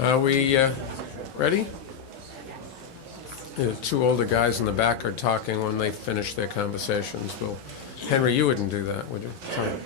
Are we ready? The two older guys in the back are talking when they finish their conversations. Well, Henry, you wouldn't do that, would you? Sorry.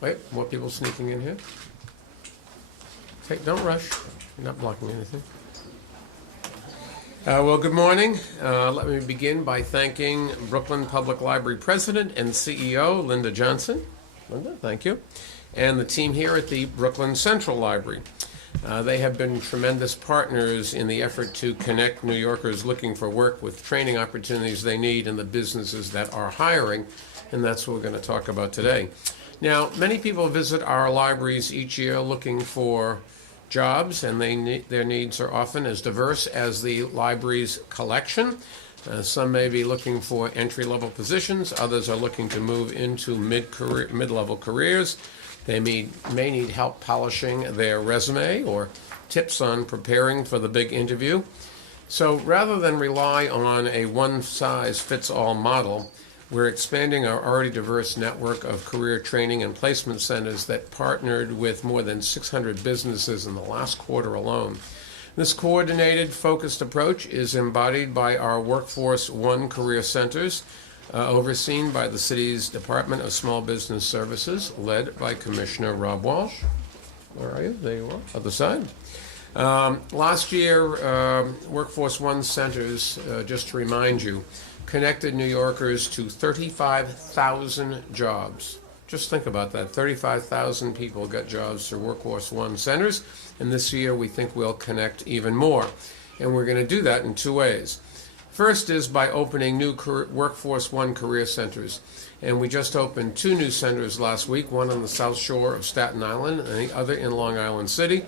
Wait, more people sneaking in here? Hey, don't rush. You're not blocking anything. Well, good morning. Let me begin by thanking Brooklyn Public Library President and CEO Linda Johnson. Linda, thank you. And the team here at the Brooklyn Central Library. They have been tremendous partners in the effort to connect New Yorkers looking for work with training opportunities they need and the businesses that are hiring, and that's what we're going to talk about today. Now, many people visit our libraries each year looking for jobs, and their needs are often as diverse as the library's collection. Some may be looking for entry-level positions. Others are looking to move into mid-level careers. They may need help polishing their resume or tips on preparing for the big interview. So rather than rely on a one-size-fits-all model, we're expanding our already diverse network of career training and placement centers that partnered with more than 600 businesses in the last quarter alone. This coordinated, focused approach is embodied by our Workforce1 career centers, overseen by the city's Department of Small Business Services, led by Commissioner Rob Walsh. Where are you? There you are, other side. Last year, Workforce1 centers, just to remind you, connected New Yorkers to 35,000 jobs. Just think about that. 35,000 people got jobs through Workforce1 centers, and this year we think we'll connect even more. And we're going to do that in two ways. First is by opening new Workforce1 career centers. And we just opened two new centers last week, one on the South Shore of Staten Island and the other in Long Island City.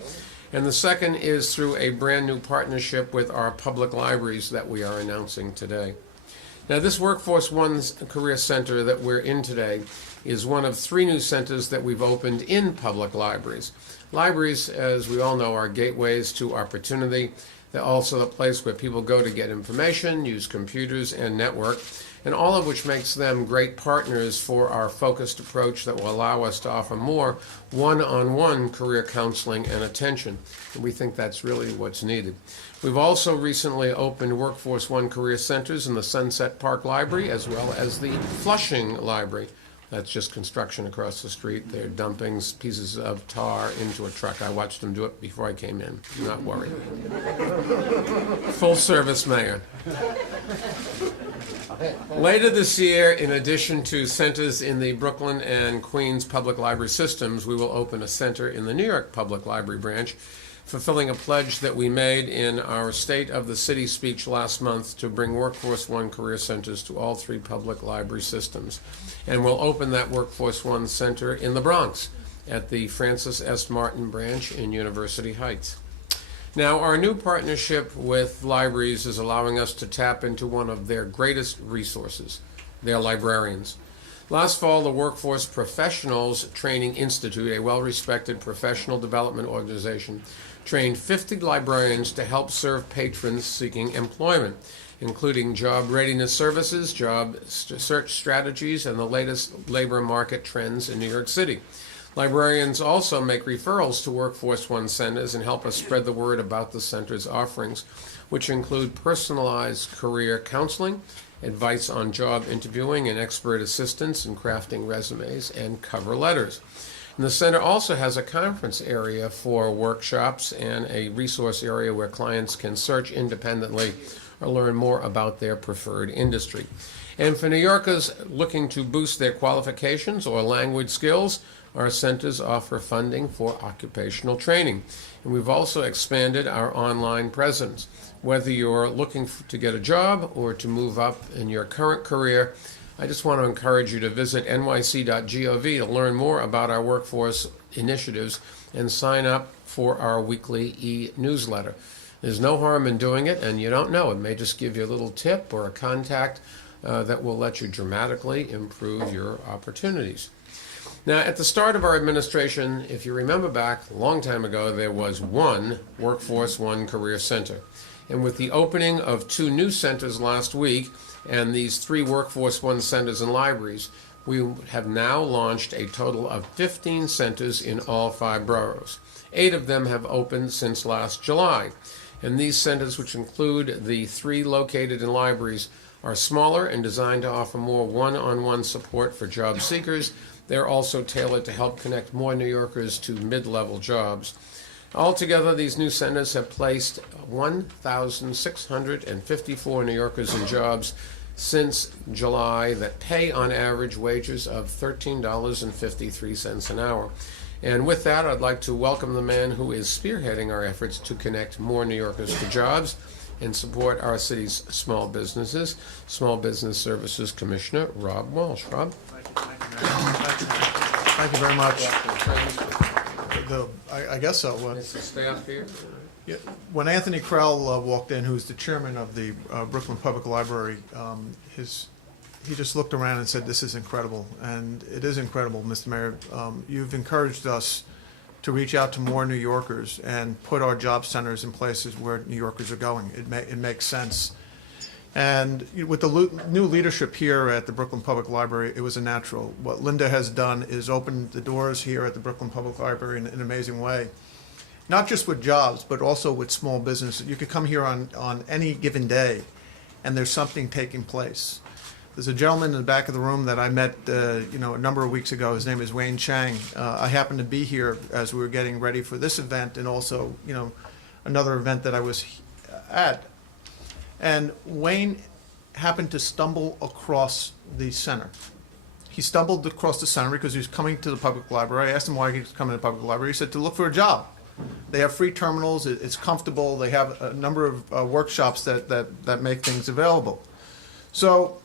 And the second is through a brand new partnership with our public libraries that we are announcing today. Now, this Workforce1 Career Center that we're in today is one of three new centers that we've opened in public libraries. Libraries, as we all know, are gateways to opportunity. They're also the place where people go to get information, use computers, and network, and all of which makes them great partners for our focused approach that will allow us to offer more one-on-one career counseling and attention. And we think that's really what's needed. We've also recently opened Workforce1 career centers in the Sunset Park Library as well as the Flushing Library. That's just construction across the street. They're dumping pieces of tar into a truck. I watched them do it before I came in. Do not worry. Full service mayor. Later this year, in addition to centers in the Brooklyn and Queens public library systems, we will open a center in the New York Public Library branch, fulfilling a pledge that we made in our State of the City speech last month to bring Workforce1 career centers to all three public library systems. And we'll open that Workforce1 center in the Bronx at the Francis S. Martin branch in University Heights. Now, our new partnership with libraries is allowing us to tap into one of their greatest resources, their librarians. Last fall, the Workforce Professionals Training Institute, a well-respected professional development organization, trained 50 librarians to help serve patrons seeking employment, including job readiness services, job search strategies, and the latest labor market trends in New York City. Librarians also make referrals to Workforce1 centers and help us spread the word about the center's offerings, which include personalized career counseling, advice on job interviewing, and expert assistance in crafting resumes and cover letters. And the center also has a conference area for workshops and a resource area where clients can search independently or learn more about their preferred industry. And for New Yorkers looking to boost their qualifications or language skills, our centers offer funding for occupational training. And we've also expanded our online presence. Whether you're looking to get a job or to move up in your current career, I just want to encourage you to visit nyc.gov to learn more about our workforce initiatives and sign up for our weekly e-newsletter. There's no harm in doing it, and you don't know. It may just give you a little tip or a contact that will let you dramatically improve your opportunities. Now, at the start of our administration, if you remember back a long time ago, there was one Workforce1 Career Center. And with the opening of two new centers last week and these three Workforce1 centers and libraries, We have now launched a total of 15 centers in all 5 boroughs. 8 of them have opened since last July. And these centers, which include the 3 located in libraries, are smaller and designed to offer more one-on-one support for job seekers. They're also tailored to help connect more New Yorkers to mid-level jobs. Altogether, these new centers have placed 1,654 New Yorkers in jobs since July that pay on average wages of $13.53 an hour. And with that, I'd like to welcome the man who is spearheading our efforts to connect more New Yorkers to jobs and support our city's small businesses, Small Business Services Commissioner Rob Walsh. Rob? Thank you very much. I guess so. Is the staff here? Yeah, when Anthony Krell walked in, who's the chairman of the Brooklyn Public Library, he just looked around and said, "This is incredible," and it is incredible, Mr. Mayor. You've encouraged us to reach out to more New Yorkers and put our job centers in places where New Yorkers are going. It makes sense. And with the new leadership here at the Brooklyn Public Library, it was a natural. What Linda has done is opened the doors here at the Brooklyn Public Library in an amazing way. Not just with jobs, but also with small business. You could come here on any given day, and there's something taking place. There's a gentleman in the back of the room that I met a number of weeks ago. His name is Wayne Chang. I happened to be here as we were getting ready for this event and also another event that I was at. And Wayne happened to stumble across the center. He stumbled across the center because he was coming to the public library. I asked him why he was coming to the public library. He said to look for a job. They have free terminals. It's comfortable. They have a number of workshops that make things available. So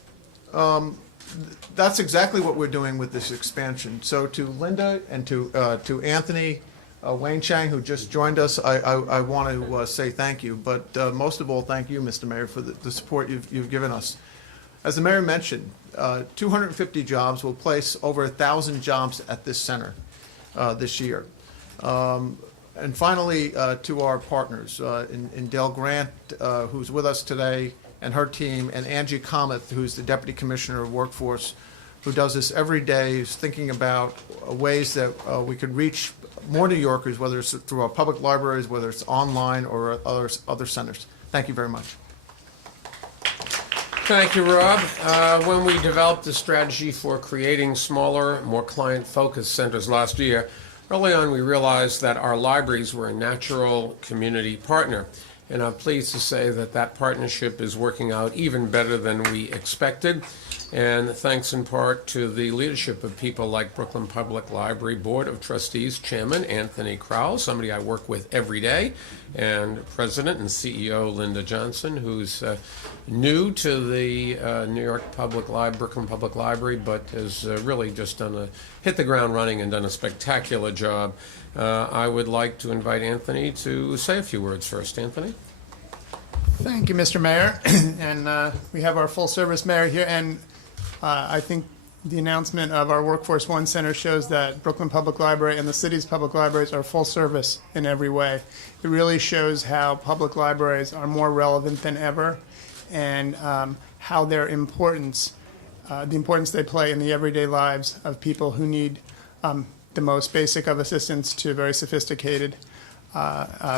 that's exactly what we're doing with this expansion. So to Linda and to Anthony, Wayne Chang, who just joined us, I want to say thank you. But most of all, thank you, Mr. Mayor, for the support you've given us. As the mayor mentioned, 250 jobs will place over 1,000 jobs at this center this year. And finally, to our partners, in Dale Grant, who's with us today, and her team, and Angie Cometh, who's the Deputy Commissioner of Workforce, who does this every day, is thinking about ways that we could reach more New Yorkers, whether it's through our public libraries, whether it's online or other centers. Thank you very much. Thank you, Rob. When we developed the strategy for creating smaller, more client-focused centers last year, early on we realized that our libraries were a natural community partner. And I'm pleased to say that that partnership is working out even better than we expected. And thanks in part to the leadership of people like Brooklyn Public Library Board of Trustees Chairman Anthony Krell, somebody I work with every day, and President and CEO Linda Johnson, who's new to the Brooklyn Public Library, but has really just hit the ground running and done a spectacular job. I would like to invite Anthony to say a few words first. Anthony? Thank you, Mr. Mayor. And we have our full-service mayor here. And I think the announcement of our Workforce1 Center shows that Brooklyn Public Library and the city's public libraries are full service in every way. It really shows how public libraries are more relevant than ever and how the importance they play in the everyday lives of people who need the most basic of assistance to very sophisticated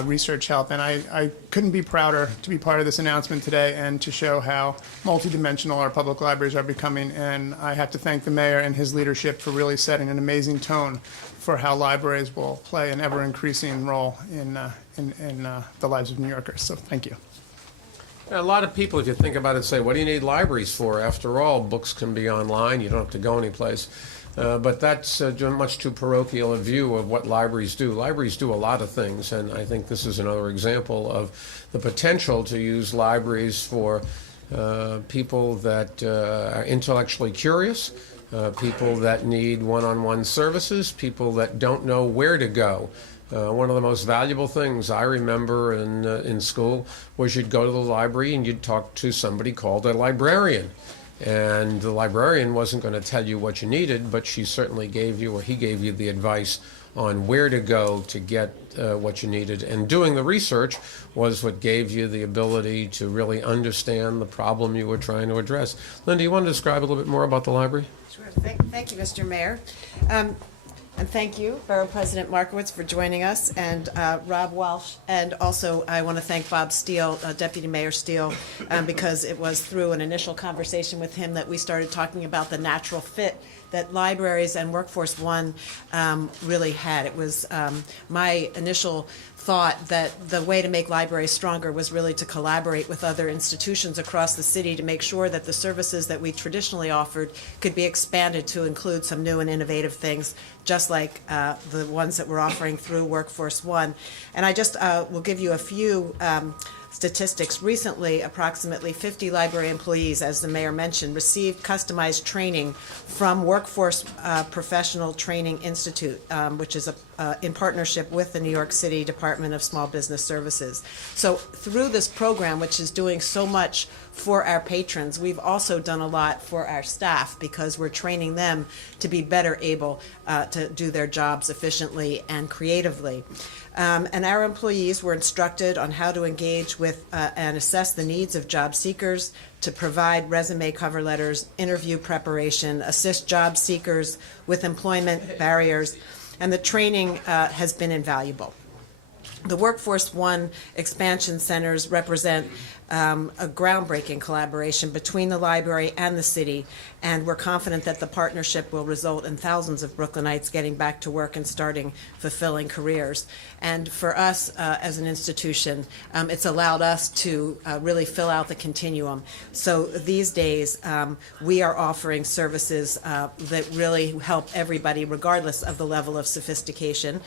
research help. And I couldn't be prouder to be part of this announcement today and to show how multidimensional our public libraries are becoming. And I have to thank the mayor and his leadership for really setting an amazing tone for how libraries will play an ever-increasing role in the lives of New Yorkers. So thank you. A lot of people, if you think about it, say, what do you need libraries for? After all, books can be online. You don't have to go anyplace. But that's much too parochial a view of what libraries do. Libraries do a lot of things, and I think this is another example of the potential to use libraries for people that are intellectually curious, people that need one-on-one services, people that don't know where to go. One of the most valuable things I remember in school was you'd go to the library and you'd talk to somebody called a librarian. And the librarian wasn't going to tell you what you needed, but she certainly gave you, or he gave you, the advice on where to go to get what you needed. And doing the research was what gave you the ability to really understand the problem you were trying to address. Linda, you want to describe a little bit more about the library? Sure. Thank you, Mr. Mayor. And thank you, Borough President Markowitz, for joining us, and Rob Walsh. And also, I want to thank Bob Steele, Deputy Mayor Steele, because it was through an initial conversation with him that we started talking about the natural fit that libraries and Workforce1 really had. It was my initial thought that the way to make libraries stronger was really to collaborate with other institutions across the city to make sure that the services that we traditionally offered could be expanded to include some new and innovative things, just like the ones that we're offering through Workforce1. And I just will give you a few statistics. Recently, approximately 50 library employees, as the mayor mentioned, received customized training from Workforce Professional Training Institute, which is in partnership with the New York City Department of Small Business Services. So through this program, which is doing so much for our patrons, we've also done a lot for our staff because we're training them to be better able to do their jobs efficiently and creatively. And our employees were instructed on how to engage with and assess the needs of job seekers, to provide resume cover letters, interview preparation, assist job seekers with employment barriers, and the training has been invaluable. The Workforce1 expansion centers represent a groundbreaking collaboration between the library and the city, and we're confident that the partnership will result in thousands of Brooklynites getting back to work and starting fulfilling careers. And for us as an institution, it's allowed us to really fill out the continuum. So these days, we are offering services that really help everybody, regardless of the level of sophistication.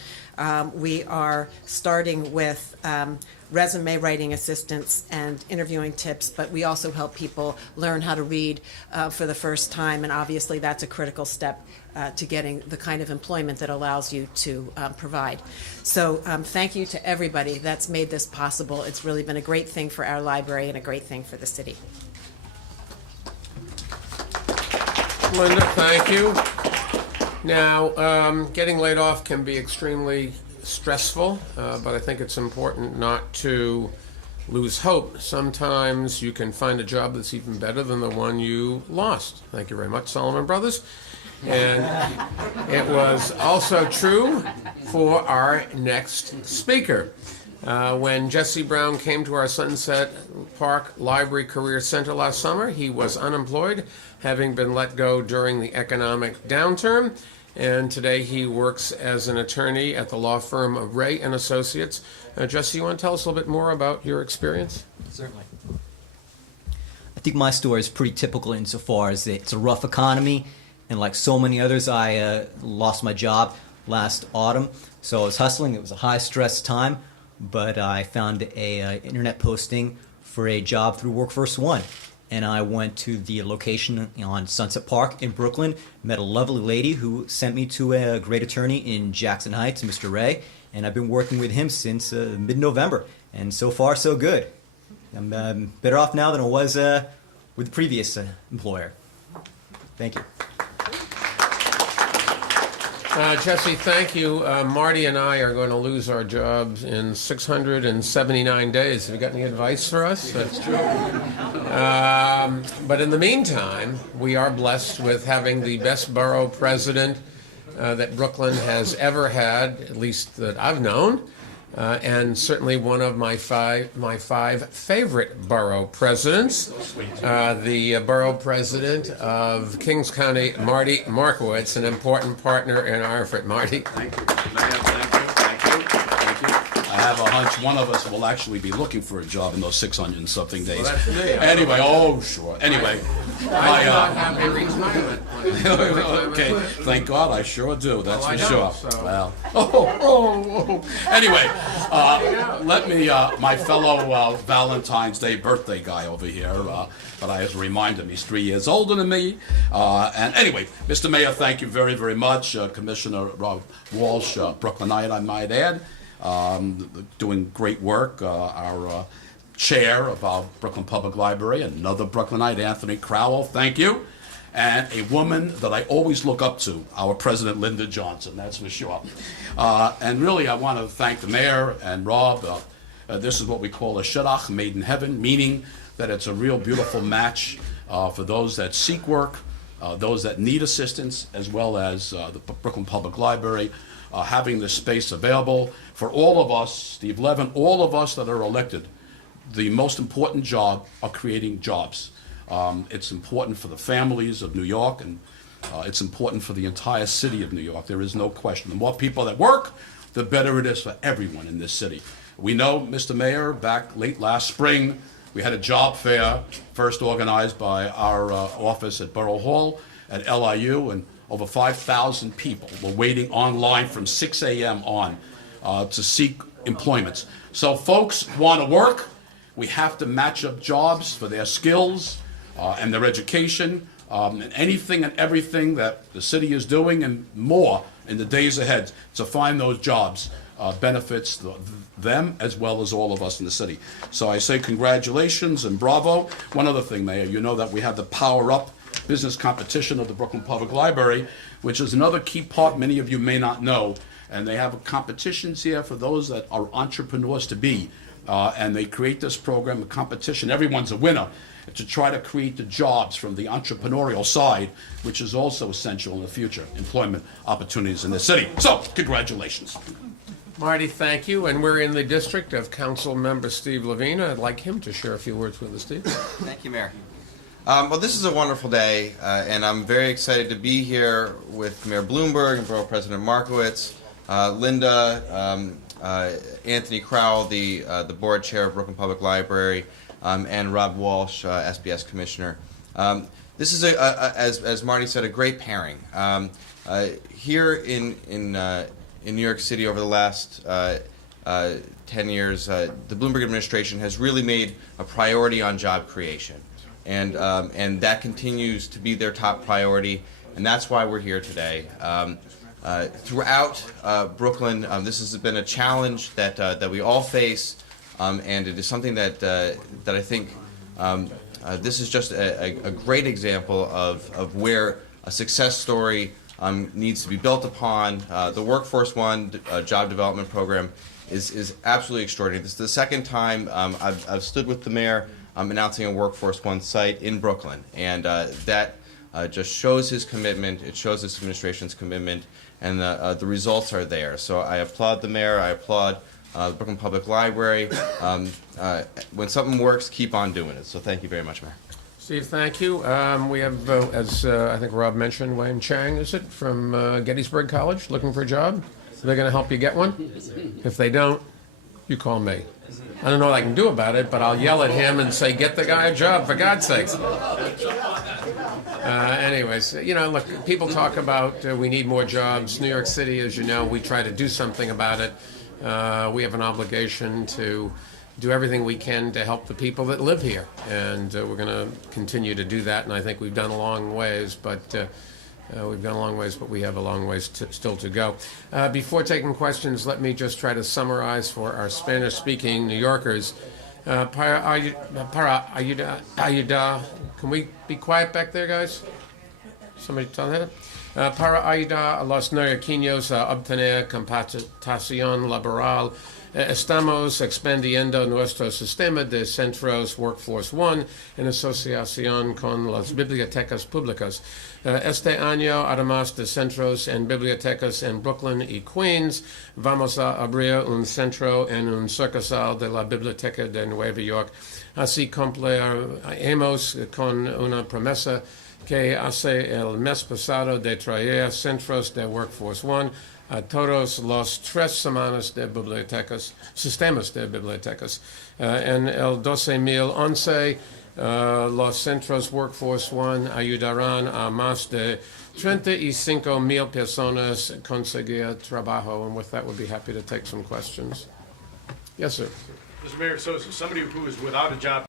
We are starting with resume writing assistance and interviewing tips, but we also help people learn how to read for the first time, and obviously that's a critical step to getting the kind of employment that allows you to provide. So thank you to everybody that's made this possible. It's really been a great thing for our library and a great thing for the city. Linda, thank you. Now, getting laid off can be extremely stressful, but I think it's important not to lose hope. Sometimes you can find a job that's even better than the one you lost. Thank you very much, Solomon Brothers. And it was also true for our next speaker. When Jesse Brown came to our Sunset Park Library Career Center last summer, he was unemployed, having been let go during the economic downturn. And today he works as an attorney at the law firm of Ray & Associates. Jesse, you want to tell us a little bit more about your experience? Certainly. I think my story is pretty typical insofar as it's a rough economy, and like so many others, I lost my job last autumn. So I was hustling. It was a high-stress time, but I found a internet posting for a job through Workforce1. And I went to the location on Sunset Park in Brooklyn, met a lovely lady who sent me to a great attorney in Jackson Heights, Mr. Ray, and I've been working with him since mid-November, and so far so good. I'm better off now than I was with the previous employer. Thank you. Jesse, thank you. Marty and I are going to lose our jobs in 679 days. Have you got any advice for us? That's true. But in the meantime, we are blessed with having the best borough president that Brooklyn has ever had, at least that I've known, and certainly one of my five favorite borough presidents, the borough president of Kings County, Marty Markowitz, an important partner in our effort. Marty. Thank you, Mayor. Thank you. I have a hunch one of us will actually be looking for a job in those 600 and something days. Well, that's me. Anyway, oh, sure. Anyway. I do not have a retirement plan. Okay, thank God I sure do, that's Well, I for don't, sure. so- Well, anyway, let me, my fellow Valentine's Day birthday guy over here, but I have to remind him he's 3 years older than me. And anyway, Mr. Mayor, thank you very, very much. Commissioner Rob Walsh, Brooklynite, I might add, doing great work. Our chair of our Brooklyn Public Library, another Brooklynite, Anthony Crowell, thank you, and a woman that I always look up to, our President Linda Johnson, that's for sure. And really, I want to thank the mayor and Rob. This is what we call a shidduch, made in heaven, meaning that it's a real beautiful match for those that seek work, those that need assistance, as well as the Brooklyn Public Library, having this space available for all of us, Steve Levin, all of us that are elected. The most important job are creating jobs. It's important for the families of New York, and it's important for the entire city of New York. There is no question. The more people that work, the better it is for everyone in this city. We know, Mr. Mayor, back late last spring, we had a job fair, first organized by our office at Borough Hall at LIU, and over 5,000 people were waiting online from 6 a.m. on to seek employment. So folks want to work. We have to match up jobs for their skills and their education, and anything and everything that the city is doing and more in the days ahead to find those jobs benefits them as well as all of us in the city. So I say congratulations and bravo. One other thing, Mayor, you know that we have the Power Up business competition of the Brooklyn Public Library, which is another key part many of you may not know. And they have competitions here for those that are entrepreneurs to be. And they create this program, a competition, everyone's a winner, to try to create the jobs from the entrepreneurial side, which is also essential in the future, employment opportunities in the city. So, congratulations. Marty, thank you. And we're in the district of Council Member Steve Levine. I'd like him to share a few words with us, Steve. Thank you, Mayor. Well, this is a wonderful day, and I'm very excited to be here with Mayor Bloomberg and Borough President Markowitz, Linda, Anthony Crowell, the board chair of Brooklyn Public Library, and Rob Walsh, SBS Commissioner. This is, as Marty said, a great pairing. Here in New York City over the last 10 years, the Bloomberg administration has really made a priority on job creation. And that continues to be their top priority, and that's why we're here today. Throughout Brooklyn, this has been a challenge that we all face, and it is something that I think this is just a great example of where a success story needs to be built upon. The Workforce1 job development program is absolutely extraordinary. This is the second time I've stood with the mayor announcing a Workforce1 site in Brooklyn, and that just shows his commitment. It shows this administration's commitment, and the results are there. So I applaud the mayor. I applaud the Brooklyn Public Library. When something works, keep on doing it. So thank you very much, Mayor. Steve, thank you. We have, as I think Rob mentioned, Wayne Chang, is it, from Gettysburg College, looking for a job? They're going to help you get one? If they don't, you call me. I don't know what I can do about it, but I'll yell at him and say, get the guy a job, for God's sakes. Anyways, you know, look, people talk about we need more jobs. New York City, as you know, we try to do something about it. We have an obligation to do everything we can to help the people that live here. And we're going to continue to do that. And I think we've done a long ways, but we have a long ways still to go. Before taking questions, let me just try to summarize for our Spanish-speaking New Yorkers. Para ayudar, can we be quiet back there, guys? Somebody tell that? Para ayudar a los neoyorquinos a obtener capacitación laboral, estamos expandiendo nuestro sistema de centros Workforce1 en asociación con las bibliotecas públicas. Este año, además de centros en bibliotecas en Brooklyn y Queens, vamos a abrir un centro en un sucursal de la Biblioteca de Nueva York. Así cumplimos con una promesa que hace el mes pasado de traer centros de Workforce1 a todos los 3 semanas de bibliotecas, sistemas de bibliotecas. En el 2011, los centros Workforce1 ayudarán a más de 35,000 personas conseguir trabajo. And with that, we'll be happy to take some questions. Yes, sir. Mr. Mayor, so somebody who is without a job